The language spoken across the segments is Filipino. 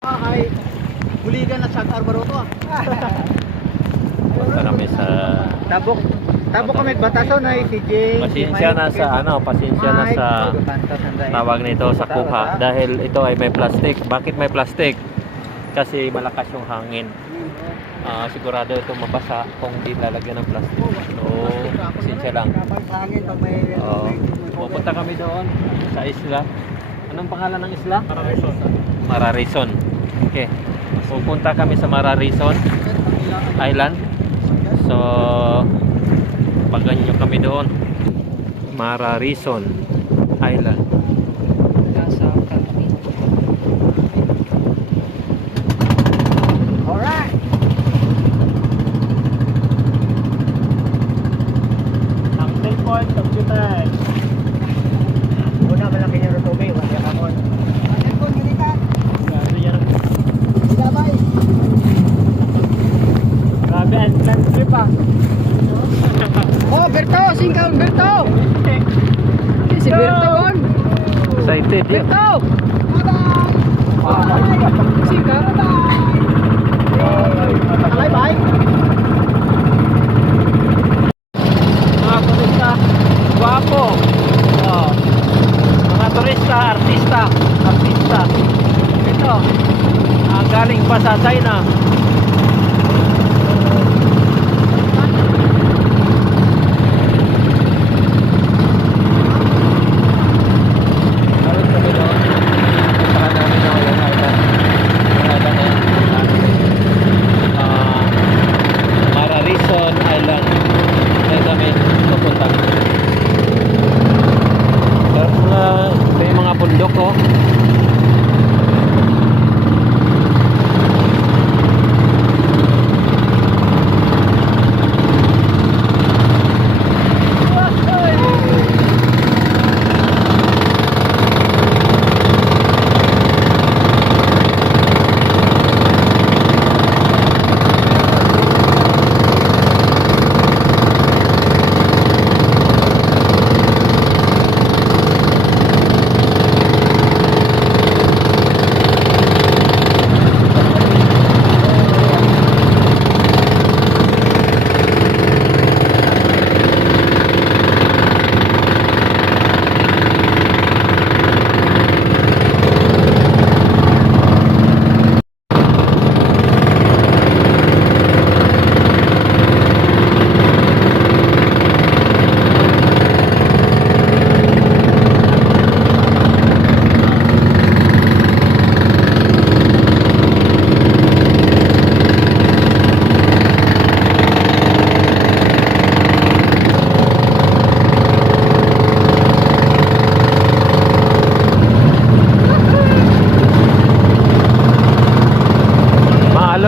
Ay buligan at Sag Arbaroto. Punta kami sa Tabok kami batason ay si J. pasensya na sa pasensya na sa tawag nito sa kuha dahil ito ay may plastic. Bakit may plastic? Kasi malakas yung hangin. Sigurado ito mabasa kung di lalagyan ng plastic. So, pasensya lang. Pupunta kami doon sa isla. Anong pangalan ng isla? Mararison. Okay. Pupunta kami sa Mararison Island. So, paganyo kami doon. Mararison Island. Alright. Ang cellphone, computer. Una malaki yung rotobe, wala ka mo. Cellphone, hindi ka. Ilabay. Grabe, ang plan trip ah. Oh, Berto! Singkaw, Berto! Si Berto on! Excited yun. Berto! Bye-bye! Singkaw! Bye-bye! Bye-bye! Mga turista, guwapo! Oh. Mga turista, artista! Ito, galing pa sa China. Mararison Island. Dahil kami pupunta. May mga bundok oh.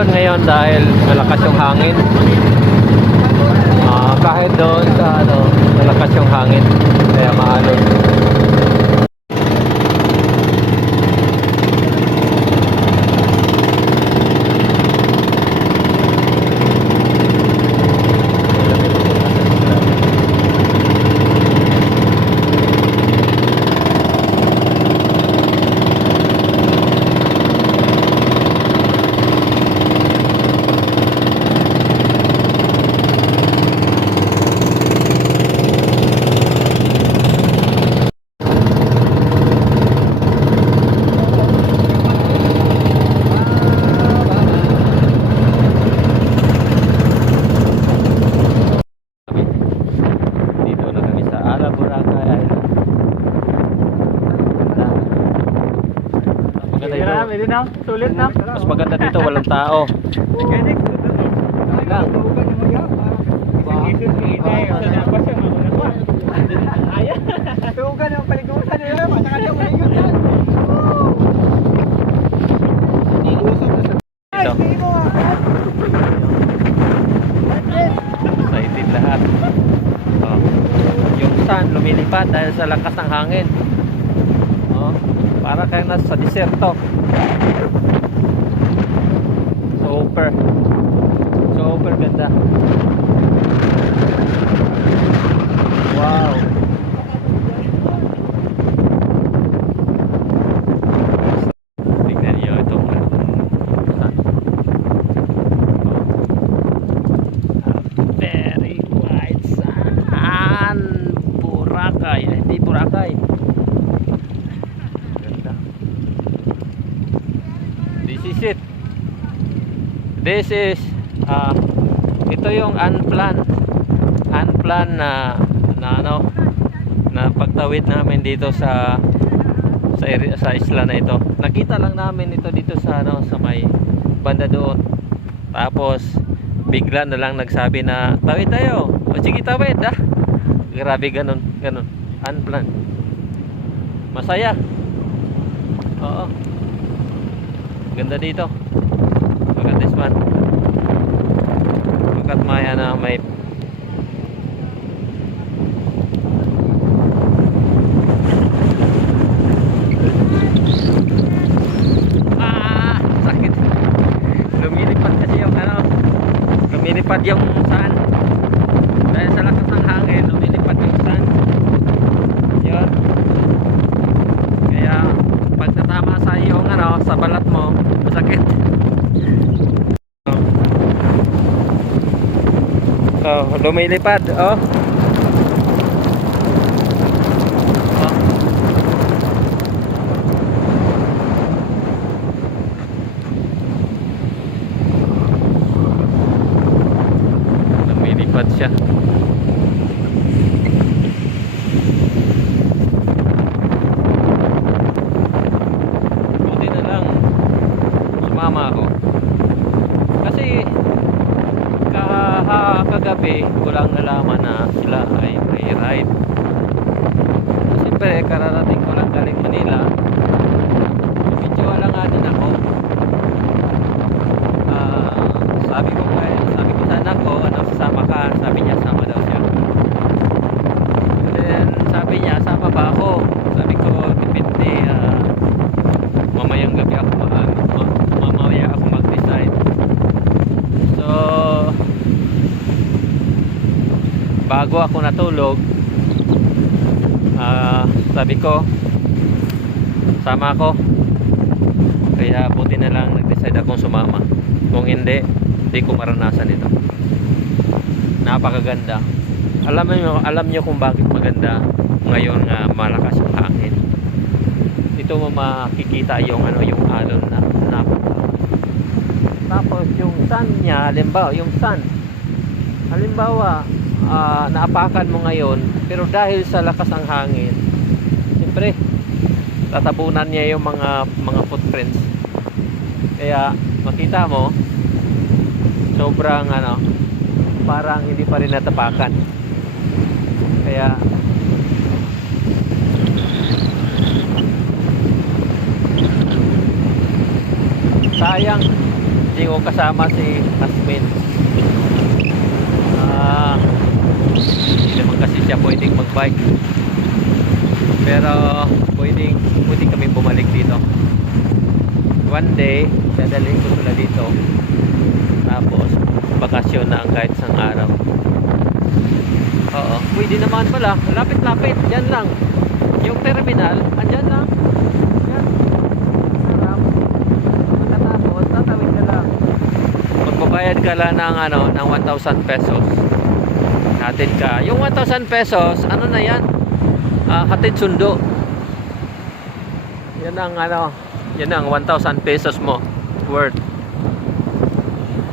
Ngayon dahil malakas yung hangin. Kahit doon sa malakas yung hangin kaya maalon. Sulit na. Mas maganda dito, walang tao. Tugan ang paligusan nila, mataka yung paligusan. Excited lahat. Yung sun lumilipad dahil sa lakas ng hangin. Para kayo nasa diserto. Super ganda. Wow. Tingnan niyo itong This is it. This is ito yung unplanned na ano na pagtawid namin dito sa isla na ito. Nakita lang namin ito dito sa sa may banda doon. Tapos bigla na lang nagsabi na tawid tayo. O sige, tawid ah. Grabe, ganun. Unplanned. Masaya. Oo. Ganda dito. Look at this one. Look at my may sakit. Lumilipad kasi yung lumilipad yung sand. Dahil sa lakas ng hangin, lumilipad yung sand. Yun. Kaya pag natama sa iyong sa balat mo, masakit. Oh, lumilipad, oh. Lumilipad siya. Buti na lang sumama ako. Kasi kagabi ko lang nalaman na sila ay may ride. Siyempre kararating ko lang galing Manila. Medyo wala nga din ako. Sabi ko sana ko sasama ka. Sabi niya sama daw siya. Then sabi niya sama ba ako? Sabi ko depende, mamayang gabi ako mamaya ako mag-decide. So bago ako natulog, sabi ko sama ako. Kaya buti na lang nag-decide akong sumama. Kung hindi ko maranasan ito. Napakaganda. Alam niyo kung bakit maganda ngayon nga malakas yung hangin. Dito mo makikita yung yung alon na tapos yung sun niya, halimbawa naapakan mo ngayon, pero dahil sa lakas ng hangin, siyempre tatabunan niya yung mga footprints. Kaya makita mo sobrang parang hindi pa rin natapakan. Kaya sayang hindi ko kasama si Asmin. Hindi naman kasi siya pwedeng magbike, pero pwedeng kami bumalik dito. One day dadalhin ko sila dito, tapos bakasyon na kahit isang araw. Oo, pwede naman pala. Lapit-lapit, dyan lang yung terminal, andyan lang. Yan. Pagkatapos tatawid ka lang, magbabayad ka lang ng 1,000 pesos. Hatid ka. Yung 1,000 pesos, na yan? Hatid sundo. Yan ang 1,000 pesos mo worth.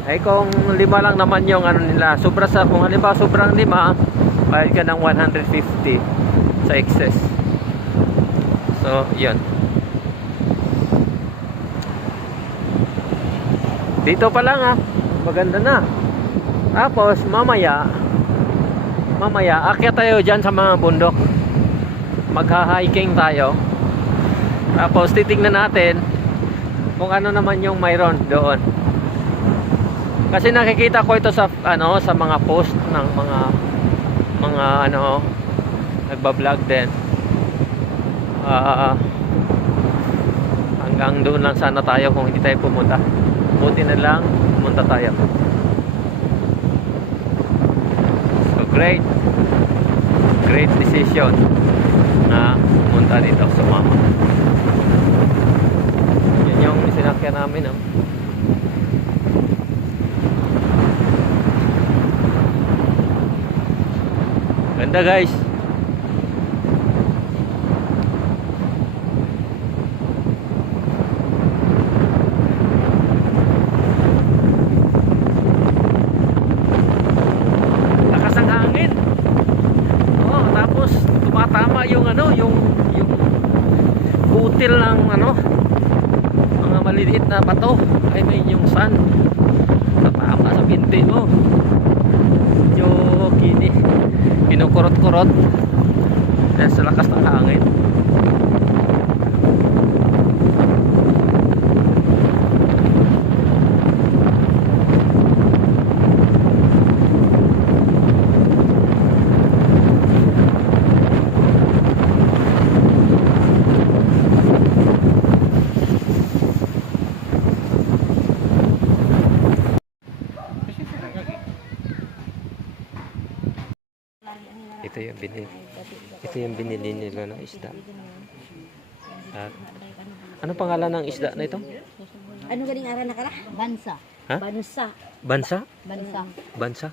Ay kung 5 lang naman yung nila, kung halimbawa sobrang 5, bayad ka ng 150 sa excess. So yun, dito pa lang maganda na. Tapos mamaya akyat tayo dyan sa mga bundok, magha-hiking tayo. Tapos titignan natin kung ano naman yung mayroon doon. Kasi nakikita ko ito sa mga post ng mga nagba-vlog din. Hanggang doon lang sana tayo kung hindi tayo pumunta. Buti na lang pumunta tayo. So great decision na pumunta dito sa mama. Yan yung sinakyan namin. Ganda guys. ano, yung butil ng ano, mga maliliit na bato ay may yung sun tatama sa binti mo. Medyo kinukurot-kurot dahil sa lakas ng hangin. Ito yung binili nila na isda. At ano pangalan ng isda na ito? Ano galing ara na kara? Bansa. Ha? Bansa. Bansa? Bansa. Bansa?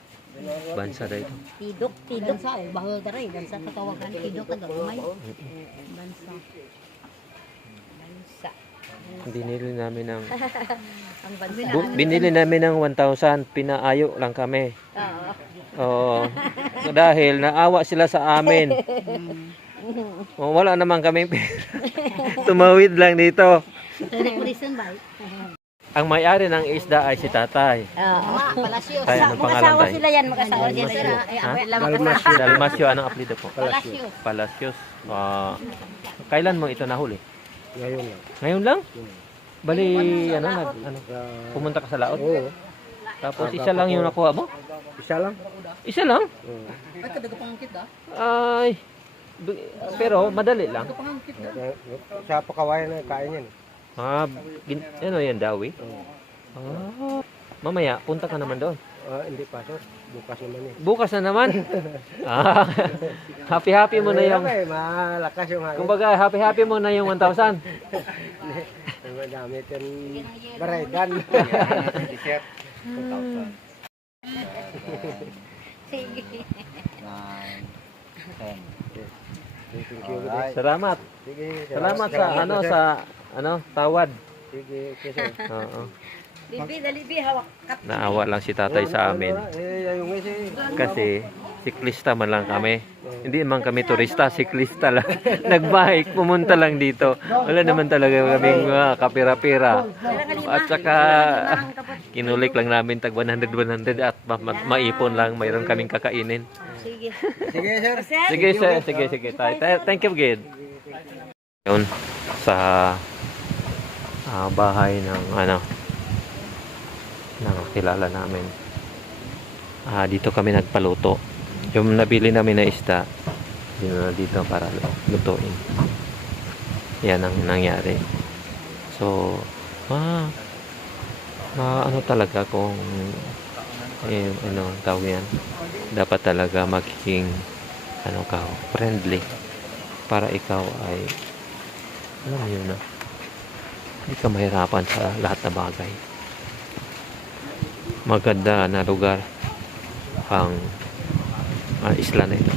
Bansa daw ito. Tidok. Bansa. Bahol taray. Bansa katawagan. Tidok tagamay. Bansa. Bansa. Binili namin ng Ang bansa. binili namin ng 1,000. Pinaayo lang kami. Oo. Oo. Dahil naawa sila sa amin. Oh, wala naman kami pera. Tumawid lang dito. Reason ba? Ang may-ari ng isda ay si tatay. Oo. Palasyos. Kaya anong pangalan Makasawa tayo? sila yan. Makasawa sila. Ha? Dalmasyo. Dalmasyo, anong apelido po? Palasyos. Palacios. Kailan mo ito nahuli? Ngayon lang. Ngayon lang? Bali, pumunta ka sa laot? Oo. Tapos isa lang yung nakuha mo? Isa lang. Isa lang? Ay, kadagapangkit ah. Ay, pero madali lang. Sa pakawayan na kain yan. Ano yan, dawi? Mamaya, punta ka naman doon. Hindi pa, sir. Bukas naman eh. Bukas na naman. Happy-happy mo na yung... Malakas yung hangin. Kumbaga, happy-happy mo na yung 1,000. Madami yung baraydan. T-shirt. 2,000. Sige. 9, 10. Thank you. Salamat. Sige. Salamat sa tawad. Sige, okay, sir. Oo. Libi, dalibi, hawak. Naawa lang si tatay sa amin. Yung isi. Kasi siklista man lang kami. Hindi man kami turista, siklista lang. Nagbike, pumunta lang dito. Wala naman talaga kaming kapira-pira. At saka kinulik lang namin tag 100 at maipon lang, mayroon kaming kakainin. Sige. Sige, sir. Sige sir, sige tay. Thank you Gid. Yun sa bahay ng nakakilala namin. Dito kami nagpaluto. Yung nabili namin na isda, dito para lutuin. Yan ang nangyari. So, ano talaga kung tawag yan, dapat talaga magiging friendly para ikaw ay alam mo yun na hindi ka mahirapan sa lahat na bagay. Maganda na lugar ang isla na ito.